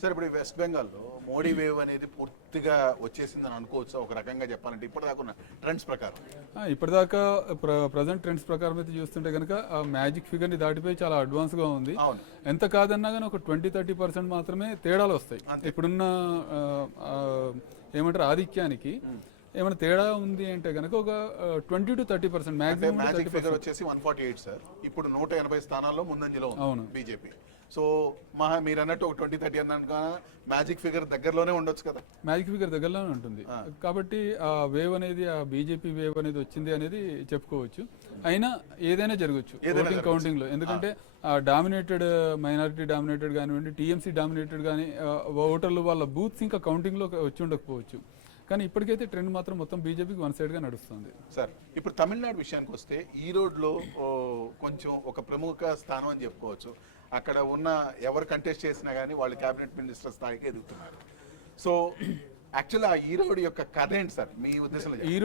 Sir ఇప్పుడు west బెంగాల్లో Modi wave అనేది పూర్తిగా వచ్చేసిందని అనుకోవచ్చు ఒక రకంగా చెప్పాలంటే ఇప్పటిదాకా ఉన్న ట్రెండ్స్ ప్రకారం. ఇప్పటిదాకా ప్రజెంట్ ట్రెండ్స్ ప్రకారం అయితే చూస్తుంటే కనుక ఆ మ్యాజిక్ ఫిగర్ని దాటిపోయి చాలా అడ్వాన్స్గా ఉంది. అవును, ఎంత కాదన్నా కానీ ఒక 20-30% మాత్రమే తేడాలు వస్తాయి. ఇప్పుడున్న ఏమంటారు ఆధిక్యానికి ఏమైనా తేడా ఉంది అంటే కనుక ఒక 20-30% మ్యాజిక్ మ్యాక్సిమం ఫిగర్ వచ్చేసి 148 సార్. ఇప్పుడు 180 స్థానాల్లో ముందంజలో అవును. ఉంది బీజేపీ. సో మీరు అన్నట్టు ఒక 20-30 అన్నాక మ్యాజిక్ ఫిగర్ దగ్గరలోనే ఉండొచ్చు కదా. మ్యాజిక్ ఫిగర్ దగ్గరలోనే ఉంటుంది కాబట్టి ఆ వేవ్ అనేది ఆ బీజేపీ వేవ్ అనేది వచ్చింది అనేది చెప్పుకోవచ్చు. అయినా ఏదైనా జరగచ్చు కౌంటింగ్ లో, ఎందుకంటే డామినేటెడ్ మైనారిటీ డామినేటెడ్ కానివ్వండి, టీఎంసీ డామినేటెడ్ కానీ ఓటర్లు వాళ్ళ బూత్స్ ఇంకా కౌంటింగ్ లో వచ్చి ఉండకపోవచ్చు. కానీ ఇప్పటికైతే ట్రెండ్ మాత్రం మొత్తం బీజేపీకి వన్ సైడ్ గా నడుస్తుంది. సార్ ఇప్పుడు తమిళనాడు విషయానికి వస్తే ఈ రోడ్లో కొంచెం ఒక ప్రముఖ స్థానం అని చెప్పుకోవచ్చు. అక్కడ ఉన్న ఎవరు కంటెస్ట్ చేసినా కానీ వాళ్ళు క్యాబినెట్ మినిస్టర్ స్థాయికి ఎదుగుతున్నారు. సో యాక్చువల్లీ ఆ ఈ రోడ్ యొక్క కథ ఏంటి సార్ మీ ఉద్దేశంలో? ఈ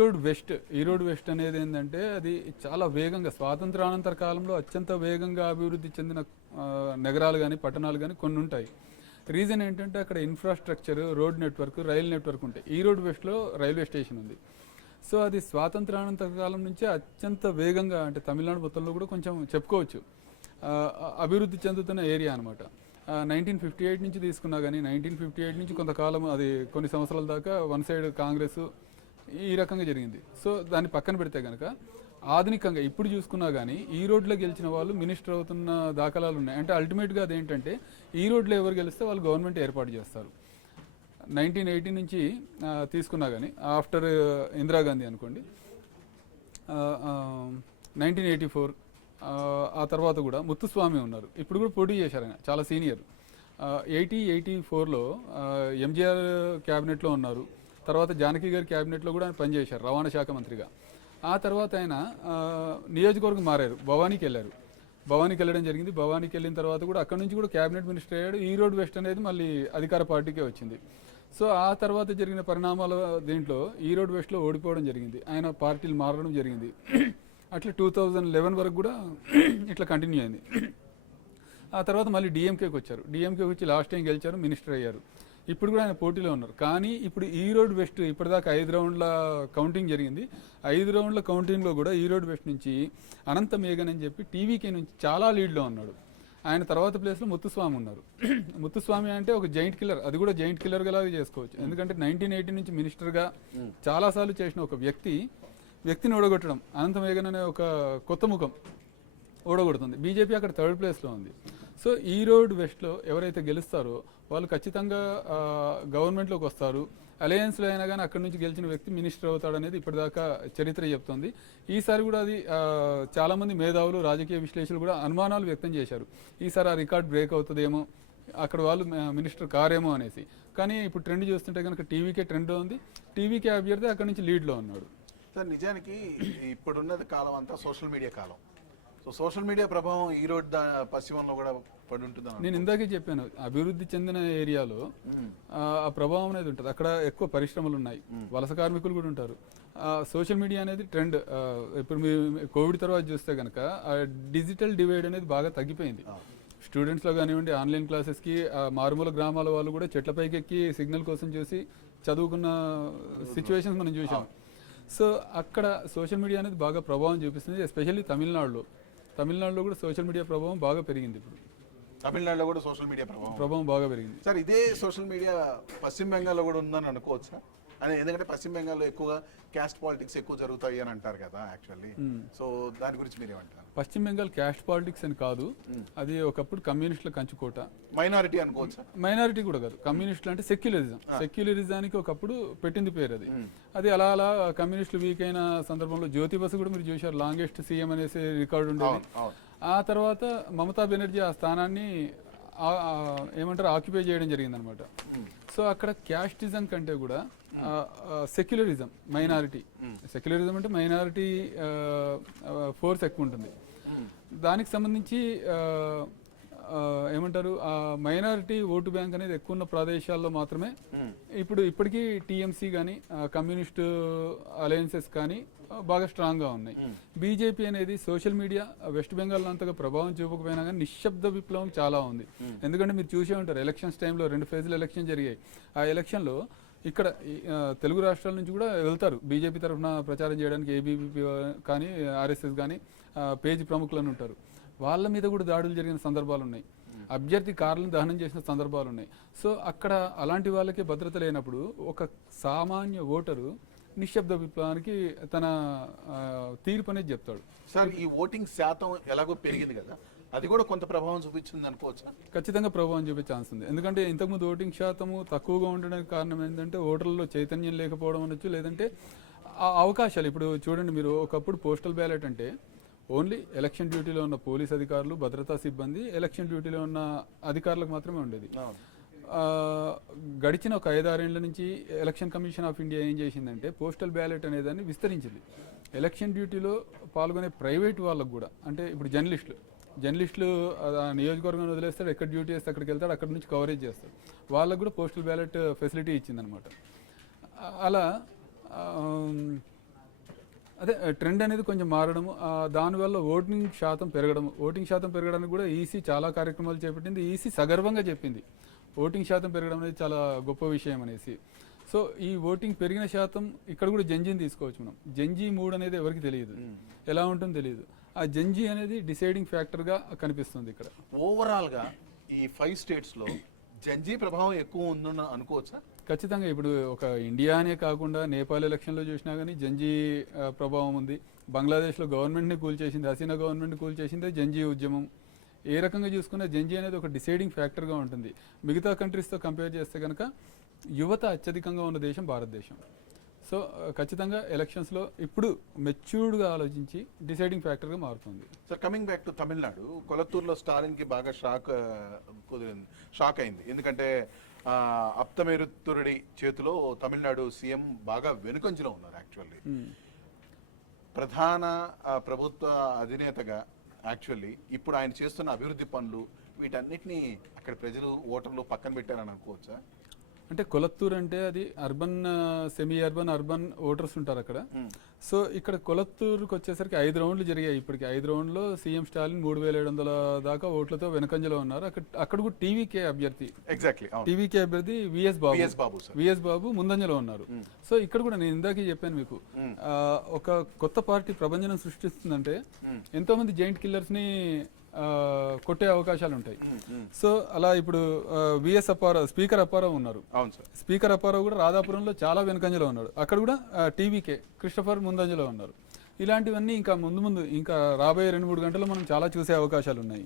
రోడ్ వెస్ట్ అనేది ఏంటంటే అది చాలా వేగంగా స్వాతంత్రానంతర కాలంలో అత్యంత వేగంగా అభివృద్ధి చెందిన నగరాలు కానీ పట్టణాలు కానీ కొన్ని ఉంటాయి. రీజన్ ఏంటంటే అక్కడ infrastructure, road network, rail network ఉంటాయి. ఈ రోడ్ వెస్ట్లో రైల్వే స్టేషన్ ఉంది. సో అది స్వాతంత్రానంతర కాలం నుంచే అత్యంత వేగంగా, అంటే తమిళనాడు మొత్తంలో కూడా కొంచెం చెప్పుకోవచ్చు అభివృద్ధి చెందుతున్న ఏరియా అనమాట. 1958 నుంచి తీసుకున్నా కానీ 1958 నుంచి కొంతకాలం అది కొన్ని సంవత్సరాల దాకా వన్ సైడ్ కాంగ్రెస్ ఈ రకంగా జరిగింది. సో దాన్ని పక్కన పెడితే కనుక ఆధునికంగా ఇప్పుడు చూసుకున్నా కానీ ఈ రోడ్లో గెలిచిన వాళ్ళు మినిస్టర్ అవుతున్న దాఖలాలు ఉన్నాయి. అంటే అల్టిమేట్గా అదేంటంటే ఈ రోడ్లో ఎవరు గెలిస్తే వాళ్ళు గవర్నమెంట్ ఏర్పాటు చేస్తారు. 1980 నుంచి తీసుకున్నా కానీ ఆఫ్టర్ ఇందిరాగాంధీ అనుకోండి, 1984 ఆ తర్వాత కూడా ముత్తుస్వామి ఉన్నారు, ఇప్పుడు కూడా పోటీ చేశారు. ఆయన చాలా సీనియర్. 84లో ఎంజీఆర్ క్యాబినెట్లో ఉన్నారు. తర్వాత జానకి గారి క్యాబినెట్లో కూడా ఆయన పనిచేశారు రవాణా శాఖ మంత్రిగా. ఆ తర్వాత ఆయన నియోజకవర్గం మారారు, భవానీకి వెళ్ళారు. భవానీకి వెళ్ళడం జరిగింది. భవానీకి వెళ్ళిన తర్వాత కూడా అక్కడ నుంచి కూడా క్యాబినెట్ మినిస్టర్ అయ్యాడు. ఈ రోడ్ వెస్ట్ అనేది మళ్ళీ అధికార పార్టీకే వచ్చింది. సో ఆ తర్వాత జరిగిన పరిణామాల దీంట్లో ఈ రోడ్ వెస్ట్లో ఓడిపోవడం జరిగింది. ఆయన పార్టీలు మారడం జరిగింది. అట్లా 2011 వరకు కూడా ఇట్లా కంటిన్యూ అయింది. ఆ తర్వాత మళ్ళీ డిఎంకేకి వచ్చారు. డిఎంకేకి వచ్చి లాస్ట్ టైం గెలిచారు, మినిస్టర్ అయ్యారు. ఇప్పుడు కూడా ఆయన పోటీలో ఉన్నారు. కానీ ఇప్పుడు ఈ రోడ్ వెస్ట్ ఇప్పటిదాకా 5 రౌండ్ల కౌంటింగ్ జరిగింది. 5 రౌండ్ల కౌంటింగ్లో కూడా ఈ రోడ్ వెస్ట్ నుంచి అనంత మేఘన్ అని చెప్పి టీవీకే నుంచి చాలా లీడ్లో ఉన్నాడు. ఆయన తర్వాత ప్లేస్లో ముత్తుస్వామి ఉన్నారు. ముత్తుస్వామి అంటే ఒక జైంట్ కిల్లర్, అది కూడా జైంట్ కిల్లర్ లాగా చేసుకోవచ్చు. ఎందుకంటే 1980 నుంచి మినిస్టర్గా చాలాసార్లు చేసిన ఒక వ్యక్తిని ఓడగొట్టడం, అనంత మేఘన్ అనే ఒక కొత్త ముఖం ఓడగొడుతుంది. బీజేపీ అక్కడ 3rd ప్లేస్లో ఉంది. సో ఈ రోడ్ వెస్ట్లో ఎవరైతే గెలుస్తారో వాళ్ళు ఖచ్చితంగా గవర్నమెంట్లోకి వస్తారు. అలయన్స్లో అయినా కానీ అక్కడి నుంచి గెలిచిన వ్యక్తి మినిస్టర్ అవుతాడనేది ఇప్పటిదాకా చరిత్ర చెప్తుంది. ఈసారి కూడా అది చాలామంది మేధావులు, రాజకీయ విశ్లేషకులు కూడా అనుమానాలు వ్యక్తం చేశారు. ఈసారి ఆ రికార్డ్ బ్రేక్ అవుతుందేమో, అక్కడ వాళ్ళు మినిస్టర్ కారేమో అనేసి. కానీ ఇప్పుడు ట్రెండ్ చూస్తుంటే కనుక టీవీకే ట్రెండ్ ఉంది. టీవీకే అభ్యర్థి అక్కడి నుంచి లీడ్లో ఉన్నాడు. సార్ నిజానికి ఇప్పుడున్నది కాలం అంతా సోషల్ మీడియా కాలం. సో సోషల్ మీడియా ప్రభావం ఈ రోడ్ పశ్చిమంలో కూడా పడి ఉంటుంది. నేను ఇందాకే చెప్పాను, అభివృద్ధి చెందిన ఏరియాలో ఆ ప్రభావం అనేది ఉంటుంది. అక్కడ ఎక్కువ పరిశ్రమలు ఉన్నాయి, వలస కార్మికులు కూడా ఉంటారు. సోషల్ మీడియా అనేది ట్రెండ్. ఇప్పుడు మీరు కోవిడ్ తర్వాత చూస్తే కనుక డిజిటల్ డివైడ్ అనేది బాగా తగ్గిపోయింది. స్టూడెంట్స్లో కానివ్వండి, ఆన్లైన్ క్లాసెస్కి మారుమూల గ్రామాల వాళ్ళు కూడా చెట్లపైకి ఎక్కి సిగ్నల్ కోసం చూసి చదువుకున్న సిచ్యువేషన్స్ మనం చూసాం. సో అక్కడ సోషల్ మీడియా అనేది బాగా ప్రభావం చూపిస్తుంది. ఎస్పెషల్లీ తమిళనాడులో కూడా సోషల్ మీడియా ప్రభావం బాగా పెరిగింది. ఇప్పుడు తమిళనాడులో కూడా సోషల్ మీడియా ప్రభావం బాగా పెరిగింది. సార్ ఇదే సోషల్ మీడియా పశ్చిమ బెంగాల్లో కూడా ఉందని అనుకోవచ్చా? అని ఎందుకంటే పశ్చిమ బెంగాల్లో ఎక్కువగా క్యాస్ట్ పాలిటిక్స్ ఎక్కువ జరుగుతాయి అని అంటారు కదా యాక్చువల్లీ. సో దాని గురించి మీరేమంటారు? పశ్చిమ బెంగాల్ క్యాస్ట్ పాలిటిక్స్ అని కాదు, అది ఒకప్పుడు కమ్యూనిస్టుల కంచుకోట. మైనారిటీ అనుకోవచ్చా? మైనారిటీ కూడా కాదు, కమ్యూనిస్టులు అంటే సెక్యులరిజానికి ఒకప్పుడు పెట్టింది పేరు అది. అది అలా అలా కమ్యూనిస్టులు వీక్ అయిన సందర్భంలో జ్యోతి బసు కూడా మీరు చూశారు, లాంగెస్ట్ సీఎం అనేసి రికార్డు ఉండేది. ఆ తర్వాత మమతా బెనర్జీ ఆ స్థానాన్ని ఏమంటారు ఆక్యుపై చేయడం జరిగింది అనమాట. సో అక్కడ క్యాస్టిజం కంటే కూడా సెక్యులరిజం, సెక్యులరిజం అంటే మైనారిటీ ఫోర్స్ ఎక్కువ ఉంటుంది. దానికి సంబంధించి ఏమంటారు ఆ మైనారిటీ ఓటు బ్యాంక్ అనేది ఎక్కువ ఉన్న ప్రదేశాల్లో మాత్రమే ఇప్పటికీ టీఎంసీ కానీ కమ్యూనిస్ట్ అలయన్సెస్ కానీ బాగా స్ట్రాంగ్గా ఉన్నాయి. బీజేపీ అనేది సోషల్ మీడియా వెస్ట్ బెంగాల్ అంతగా ప్రభావం చూపకపోయినా కానీ నిశ్శబ్ద విప్లవం చాలా ఉంది. ఎందుకంటే మీరు చూసే ఉంటారు ఎలక్షన్స్ టైంలో 2 ఫేజ్ల ఎలక్షన్ జరిగాయి. ఆ ఎలక్షన్లో ఇక్కడ తెలుగు రాష్ట్రాల నుంచి కూడా వెళ్తారు బీజేపీ తరఫున ప్రచారం చేయడానికి. ఏబీవీపీ కానీ ఆర్ఎస్ఎస్ కానీ పేజీ ప్రముఖులను ఉంటారు. వాళ్ళ మీద కూడా దాడులు జరిగిన సందర్భాలు ఉన్నాయి. అభ్యర్థి కార్లను దహనం చేసిన సందర్భాలు ఉన్నాయి. సో అక్కడ అలాంటి వాళ్ళకి భద్రత లేనప్పుడు ఒక సామాన్య ఓటరు నిశ్శబ్ద విప్లవానికి తన తీర్పు అనేది చెప్తాడు. సార్, ఈ ఓటింగ్ శాతం ఎలాగో పెరిగింది కదా, అది కూడా కొంత ప్రభావం చూపించింది అనుకోవచ్చు. ఖచ్చితంగా ప్రభావం చూపే ఛాన్స్ ఉంది. ఎందుకంటే ఇంతకుముందు ఓటింగ్ శాతము తక్కువగా ఉండడానికి కారణం ఏంటంటే ఓటర్లలో చైతన్యం లేకపోవడం అనొచ్చు, లేదంటే ఆ అవకాశాలు. ఇప్పుడు చూడండి, మీరు ఒకప్పుడు పోస్టల్ బ్యాలెట్ అంటే ఓన్లీ ఎలక్షన్ డ్యూటీలో ఉన్న పోలీస్ అధికారులు, భద్రతా సిబ్బంది, ఎలక్షన్ డ్యూటీలో ఉన్న అధికారులకు మాత్రమే ఉండేది. గడిచిన ఒక 5-6 ఏళ్ల నుంచి ఎలక్షన్ కమిషన్ ఆఫ్ ఇండియా ఏం చేసిందంటే పోస్టల్ బ్యాలెట్ అనేదాన్ని విస్తరించింది. ఎలక్షన్ డ్యూటీలో పాల్గొనే ప్రైవేట్ వాళ్ళకు కూడా, అంటే ఇప్పుడు జర్నలిస్టులు నియోజకవర్గం వదిలేస్తాడు, ఎక్కడ డ్యూటీ చేస్తే అక్కడికి వెళ్తాడు, అక్కడి నుంచి కవరేజ్ చేస్తాడు. వాళ్ళకు కూడా పోస్టల్ బ్యాలెట్ ఫెసిలిటీ ఇచ్చిందనమాట. అలా అదే ట్రెండ్ అనేది కొంచెం మారడం, దానివల్ల ఓటింగ్ శాతం పెరగడానికి కూడా ఈసీ చాలా కార్యక్రమాలు చేపట్టింది. ఈసీ సగర్వంగా చెప్పింది ఓటింగ్ శాతం పెరగడం అనేది చాలా గొప్ప విషయం అనేసి. సో ఈ ఓటింగ్ పెరిగిన శాతం ఇక్కడ కూడా జంజీని తీసుకోవచ్చు మనం. జంజీ మూడ్ అనేది ఎవరికి తెలియదు, ఎలా ఉంటుందో తెలియదు. ఆ జంజీ అనేది డిసైడింగ్ ఫ్యాక్టర్గా కనిపిస్తుంది ఇక్కడ. ఓవరాల్గా ఈ 5 స్టేట్స్లో జంజీ ప్రభావం ఎక్కువ ఉందని అనుకోవచ్చా? ఖచ్చితంగా. ఇప్పుడు ఒక ఇండియా అనే కాకుండా నేపాల్ ఎలక్షన్లో చూసినా కానీ జంజీ ప్రభావం ఉంది. బంగ్లాదేశ్లో గవర్నమెంట్ని కూల్చేసింది, హసీనా గవర్నమెంట్ని కూల్చేసిందే జంజీ ఉద్యమం. ఏ రకంగా చూసుకున్నా జంజీ అనేది ఒక డిసైడింగ్ ఫ్యాక్టర్గా ఉంటుంది. మిగతా కంట్రీస్తో కంపేర్ చేస్తే కనుక యువత అత్యధికంగా ఉన్న దేశం భారతదేశం. సో ఖచ్చితంగా ఎలక్షన్స్లో ఇప్పుడు మెచ్యూర్డ్గా ఆలోచించి డిసైడింగ్ ఫ్యాక్టర్గా మారుతుంది. Sir, coming back to Tamil Nadu, కొలత్తూరులో స్టాలిన్కి బాగా షాక్ అయింది. ఎందుకంటే అప్తమేరుతురుడి చేతిలో తమిళనాడు సీఎం బాగా వెనుకంజలో ఉన్నారు. యాక్చువల్లీ ప్రధాన ప్రభుత్వ అధినేతగా యాక్చువల్లీ ఇప్పుడు ఆయన చేస్తున్న అభివృద్ధి పనులు వీటన్నిటినీ అక్కడ ప్రజలు ఓటర్లు పక్కన పెట్టారని అనుకోవచ్చా? అంటే కొలత్తూరు అంటే అది అర్బన్, సెమీ అర్బన్ ఓటర్స్ ఉంటారు అక్కడ. సో ఇక్కడ కొలత్తూరుకి వచ్చేసరికి 5 రౌండ్లు జరిగాయి. ఇప్పటికి 5 రౌండ్లో సీఎం స్టాలిన్ 3700 దాకా ఓట్లతో వెనకంజలో ఉన్నారు. అక్కడ కూడా టీవీకే అభ్యర్థి విఎస్ బాబు ముందంజలో ఉన్నారు. సో ఇక్కడ కూడా నేను ఇందాకే చెప్పాను మీకు, ఒక కొత్త పార్టీ ప్రభంజనం సృష్టిస్తుందంటే ఎంతో మంది జైంట్ కిల్లర్స్ ని కొట్టే అవకాశాలు ఉంటాయి. సో అలా ఇప్పుడు స్పీకర్ అప్పారావు ఉన్నారు. స్పీకర్ అప్పారావు కూడా రాధాపురంలో చాలా వెనుకంజలో ఉన్నాడు. అక్కడ కూడా టీవీకే క్రిస్టఫర్ ముందంజలో ఉన్నారు. ఇలాంటివన్నీ ఇంకా ముందు ఇంకా రాబోయే 2-3 గంటల్లో మనం చాలా చూసే అవకాశాలు ఉన్నాయి.